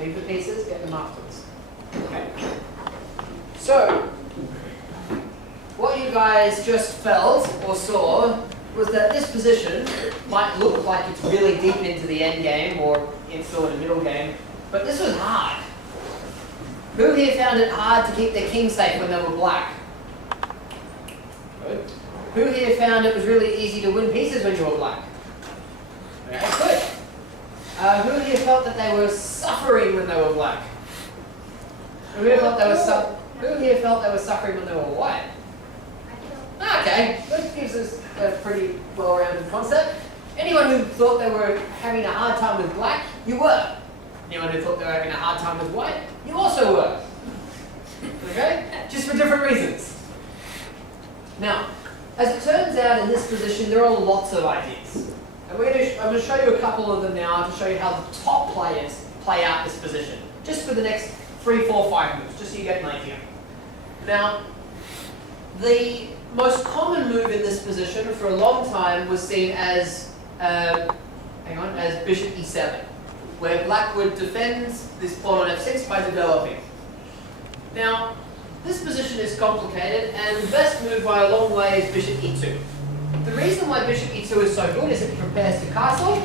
Leave the pieces, get them afterwards. Okay. So, what you guys just felt or saw was that this position might look like it's really deep into the end game or in sort of middle game, but this was hard. Who here found it hard to keep their king safe when they were black? Good. Who here found it was really easy to win pieces when you were black? Okay, good. Who here felt that they were suffering when they were black? Who here felt they were suffering when they were white? Okay, that gives us a pretty well-rounded concept. Anyone who thought they were having a hard time with black, you were. Anyone who thought they were having a hard time with white, you also were. Okay? Just for different reasons. Now, as it turns out in this position, there are lots of ideas. And I'm going to show you a couple of them now to show you how the top players play out this position. Just for the next 3, 4, 5 moves, just so you get an idea. Now, the most common move in this position for a long time was seen as, as bishop e7, where black would defend this pawn on f6 by developing. Now, this position is complicated, and the best move by a long way is bishop e2. The reason why bishop e2 is so good is it prepares to castle,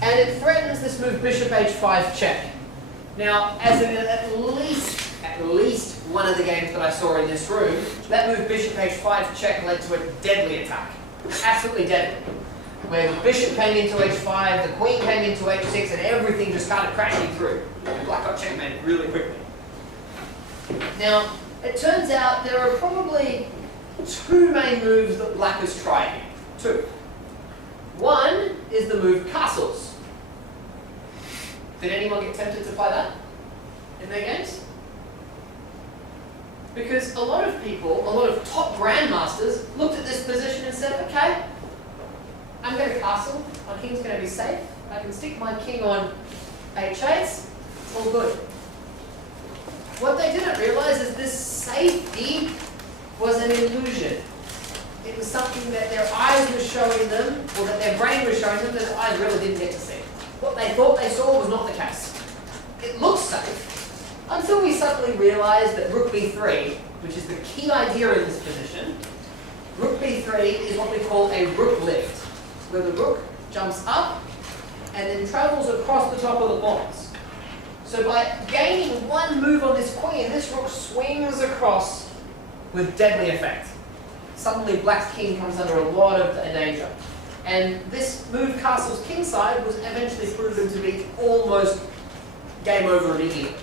and it threatens this move bishop h5 check. Now, as in at least one of the games that I saw in this room, that move bishop h5 check led to a deadly attack. Absolutely deadly. Where the bishop came into h5, the queen came into h6, and everything just started crashing through. And black got checkmated really quickly. Now, it turns out there are probably 2 main moves that black has tried here. 2. One is the move castles. Did anyone get tempted to play that in their games? Because a lot of people, a lot of top grandmasters, looked at this position and said, okay, I'm going to castle, my king's going to be safe, I can stick my king on h8, it's all good. What they didn't realize is this safety was an illusion. It was something that their eyes were showing them, or that their brain was showing them, that their eyes really didn't get to see. What they thought they saw was not the case. It looks safe, until we suddenly realized that rook b3, which is the key idea in this position, rook b3 is what we call a rook lift, where the rook jumps up and then travels across the top of the pawns. So by gaining one move on this queen, this rook swings across with deadly effect. Suddenly black's king comes under a lot of danger. And this move castles kingside was eventually proven to be almost game over immediately.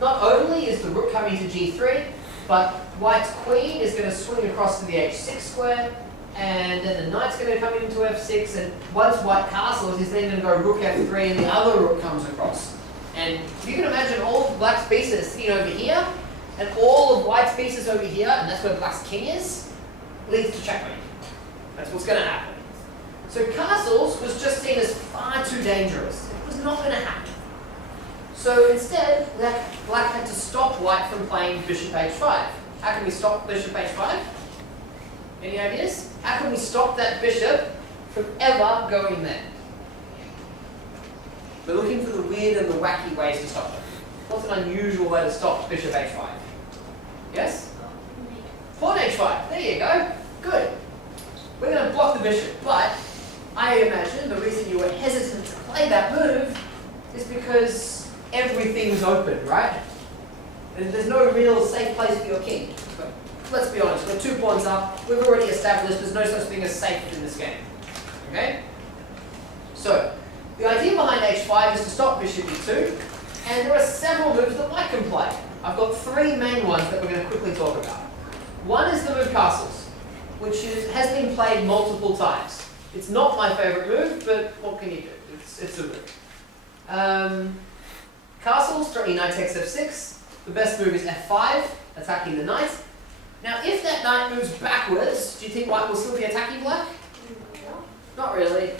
Not only is the rook coming to g3, but white's queen is going to swing across to the h6 square, and then the knight's going to come into f6, and once white castles, he's then going to go rook f3, and the other rook comes across. And you can imagine all of black's pieces sitting over here, and all of white's pieces over here, and that's where black's king is, leads to checkmate. That's what's going to happen. So castles was just seen as far too dangerous. It was not going to happen. So instead, black had to stop white from playing bishop h5. How can we stop bishop h5? Any ideas? How can we stop that bishop from ever going there? We're looking for the weird and the wacky ways to stop it. What's an unusual way to stop bishop h5? Yes? Pawn h5. There you go. Good. We're going to block the bishop, but I imagine the reason you were hesitant to play that move is because everything's open, right? And there's no real safe place for your king. But let's be honest, we're 2 pawns up. We've already established there's no such thing as safe in this game. Okay? So, the idea behind h5 is to stop bishop e2, and there are several moves that white can play. I've got 3 main ones that we're going to quickly talk about. One is the move castles, which has been played multiple times. It's not my favorite move, but what can you do? It's a move. Castles, threatening knight takes f6. The best move is f5, attacking the knight. Now, if that knight moves backwards, do you think white will still be attacking black? No. Not really.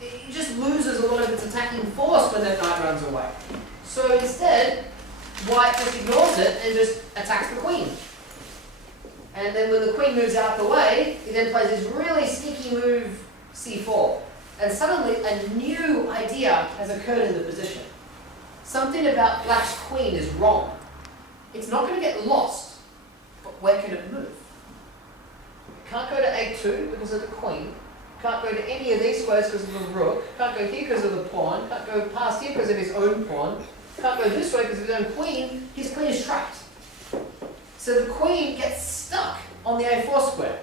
It just loses a lot of its attacking force when that knight runs away. So instead, white just ignores it and just attacks the queen. And then when the queen moves out the way, he then plays this really sneaky move, c4. and suddenly a new idea has occurred in the position. Something about black's queen is wrong. It's not going to get lost, but where can it move? It can't go to a2 because of the queen. Can't go to any of these squares because of the rook. Can't go here because of the pawn. Can't go past here because of his own pawn. Can't go this way because of his own queen. His queen is trapped. So the queen gets stuck on the a4 square.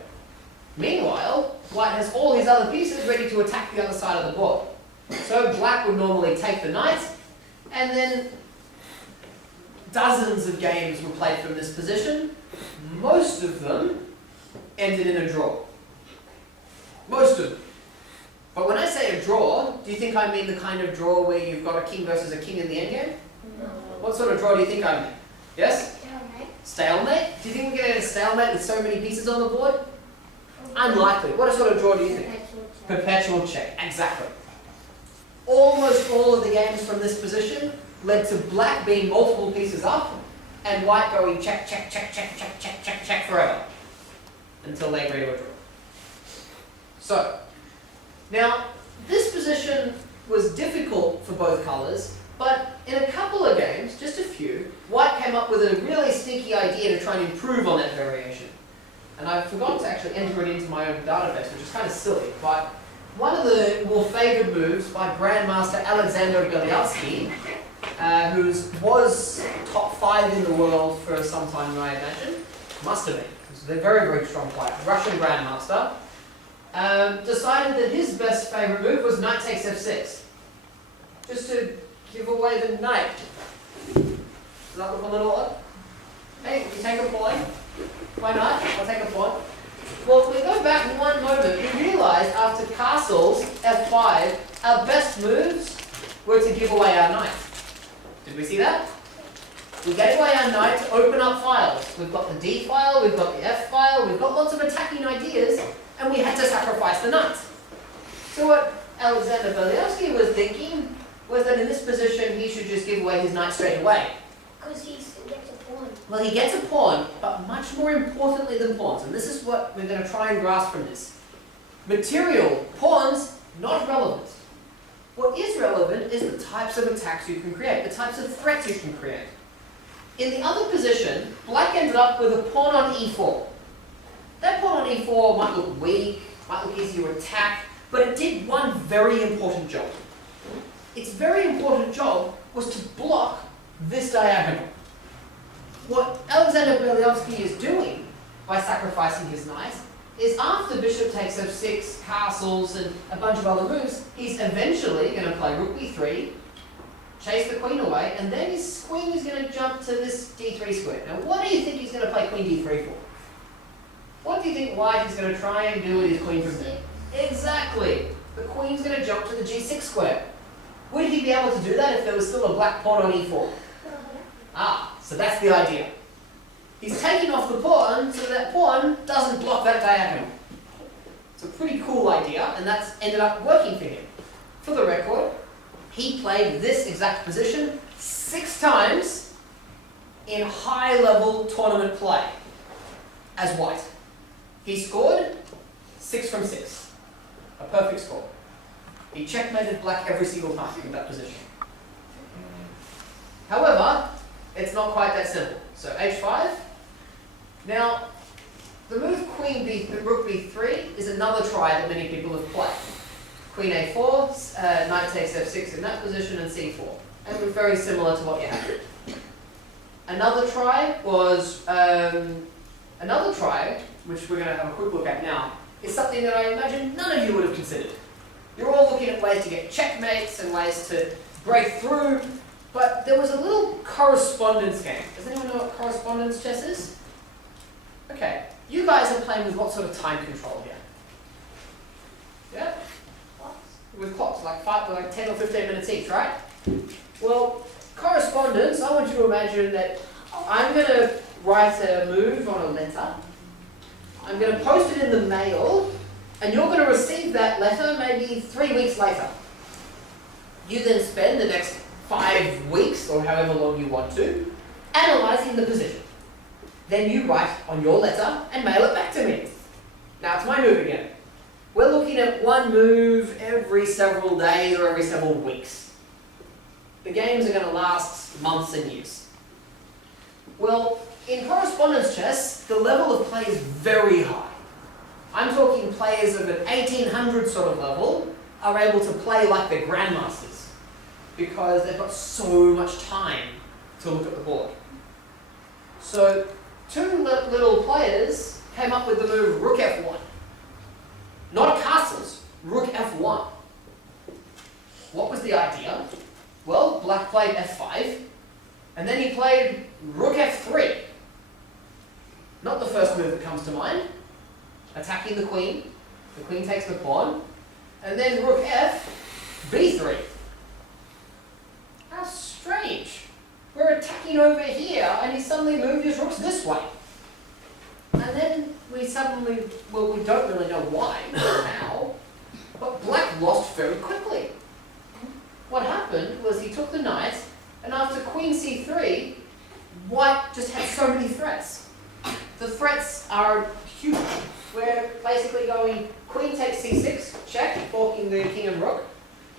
Meanwhile, white has all his other pieces ready to attack the other side of the board. So black would normally take the knight, and then dozens of games were played from this position. Most of them ended in a draw. Most of them. But when I say a draw, do you think I mean the kind of draw where you've got a king versus a king in the endgame? No. What sort of draw do you think I mean? Yes? Stalemate. Stalemate? Do you think we're going to get a stalemate with so many pieces on the board? Unlikely. What sort of draw do you think? Perpetual check. Exactly. Almost all of the games from this position led to black being multiple pieces up and white going check, check, check, check, check, check, check, check forever until they agree to a draw. So, now this position was difficult for both colours, but in a couple of games, just a few, white came up with a really sneaky idea to try and improve on that variation. And I forgot to actually enter it into my own database, which is kind of silly, but one of the more favoured moves by Grandmaster Alexander Belyavsky, who was top 5 in the world for some time, I imagine, must have been, because they're very, very strong player, Russian Grandmaster, decided that his best favourite move was knight takes f6, just to give away the knight. Does that look a little odd? Hey, you take a pawn. Why not? I'll take a pawn. Well, if we go back one moment, we realise after castles, f5, our best moves were to give away our knight. Did we see that? We gave away our knight to open up files. We've got the D file, we've got the F file, we've got lots of attacking ideas, and we had to sacrifice the knight. So what Alexander Belyavsky was thinking was that in this position he should just give away his knight straight away. Because he gets a pawn. Well, he gets a pawn, but much more importantly than pawns, and this is what we're going to try and grasp from this. Material, pawns, not relevant. What is relevant is the types of attacks you can create, the types of threats you can create. In the other position, black ended up with a pawn on e4. That pawn on e4 might look weak, might look easy to attack, but it did one very important job. Its very important job was to block this diagonal. What Alexander Belyavsky is doing by sacrificing his knight is after bishop takes f6, castles, and a bunch of other moves, he's eventually going to play rook b3, chase the queen away, and then his queen is going to jump to this d3 square. Now, what do you think he's going to play queen d3 for? What do you think white is going to try and do with his queen from there? Exactly. The queen's going to jump to the g6 square. Would he be able to do that if there was still a black pawn on e4? Ah, so that's the idea. He's taking off the pawn so that pawn doesn't block that diagonal. It's a pretty cool idea, and that's ended up working for him. For the record, he played this exact position 6 times in high-level tournament play as white. He scored 6 from 6. A perfect score. He checkmated black every single time in that position. However, it's not quite that simple. So h5. Now, the move rook b3 is another try that many people have played. Queen a4, knight takes f6 in that position, and c4. And it was very similar to what you had. Another try was, which we're going to have a quick look at now, is something that I imagine none of you would have considered. You're all looking at ways to get checkmates and ways to break through, but there was a little correspondence game. Does anyone know what correspondence chess is? Okay, you guys are playing with what sort of time control here? Yeah? With clocks, like 10 or 15 minutes each, right? Well, correspondence, I want you to imagine that I'm going to write a move on a letter. I'm going to post it in the mail, and you're going to receive that letter maybe 3 weeks later. You then spend the next 5 weeks, or however long you want to, analysing the position. Then you write on your letter and mail it back to me. Now it's my move again. we're looking at one move every several days or every several weeks. The games are going to last months and years. Well, in correspondence chess, the level of play is very high. I'm talking players of an 1800 sort of level are able to play like the grandmasters because they've got so much time to look at the board. So, two little players came up with the move Rook F1. Not castles, Rook F1. What was the idea? Well, Black played F5, and then he played Rook F3. Not the first move that comes to mind. Attacking the queen takes the pawn, and then Rook F, B3. How strange. We're attacking over here, and he suddenly moved his rooks this way. And then we suddenly, well, we don't really know why or how, but Black lost very quickly. What happened was he took the knight, and after Queen C3, White just had so many threats. The threats are huge. We're basically going Queen takes C6, check, forking the king and rook.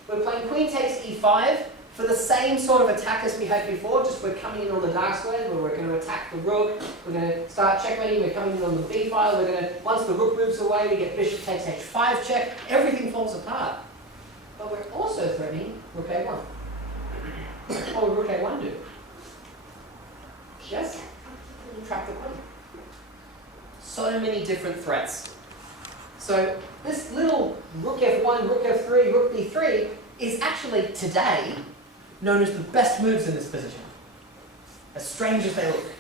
We're playing Queen takes E5 for the same sort of attack as we had before, just we're coming in on the dark squares where we're going to attack the rook, we're going to start checkmating, we're coming in on the B file, we're going to, once the rook moves away, we get bishop takes H5 check, everything falls apart. But we're also threatening Rook A1. What would Rook A1 do? Yes? Trap the queen. So many different threats. So this little Rook F1, Rook F3, Rook B3 is actually today known as the best moves in this position, as strange as they look.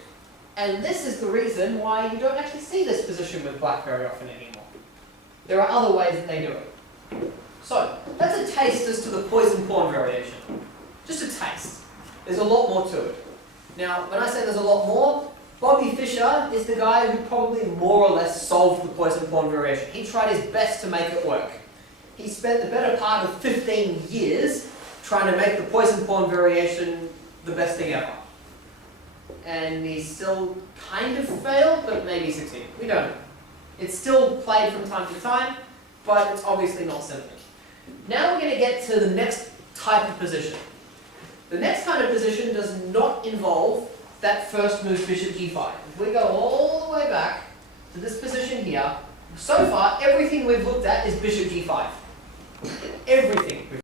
And this is the reason why you don't actually see this position with Black very often anymore. There are other ways that they do it. So, that's a taste as to the poison pawn variation. Just a taste. There's a lot more to it. Now, when I say there's a lot more, Bobby Fischer is the guy who probably more or less solved the poison pawn variation. He tried his best to make it work. He spent the better part of 15 years trying to make the poison pawn variation the best thing ever. And he still kind of failed, but maybe succeeded. We don't know. It's still played from time to time, but it's obviously not simple. Now we're going to get to the next type of position. The next kind of position does not involve that first move, bishop g5. If we go all the way back to this position here, so far everything we've looked at is bishop g5. Everything.